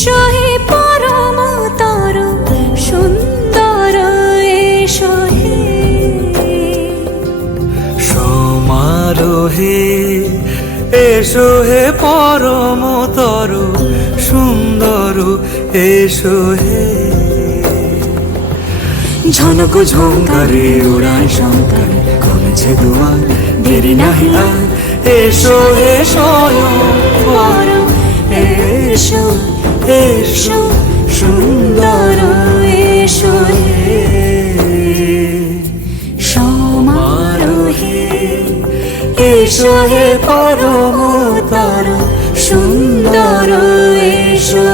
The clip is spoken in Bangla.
এসো হে পরমতর সুন্দর এসো হে সমারোহে এসো হে পরমতর সুন্দর এসো হে ঝনক ঝঙ্কারে উড়ায় শঙ্কর খুলেছে দুয়ার দেরি নাহি আর এসো হে স্বয়ং বড় এসো এসো সুন্দর এসো হে সমারোহে এসো হে পরমতর সুন্দর এসো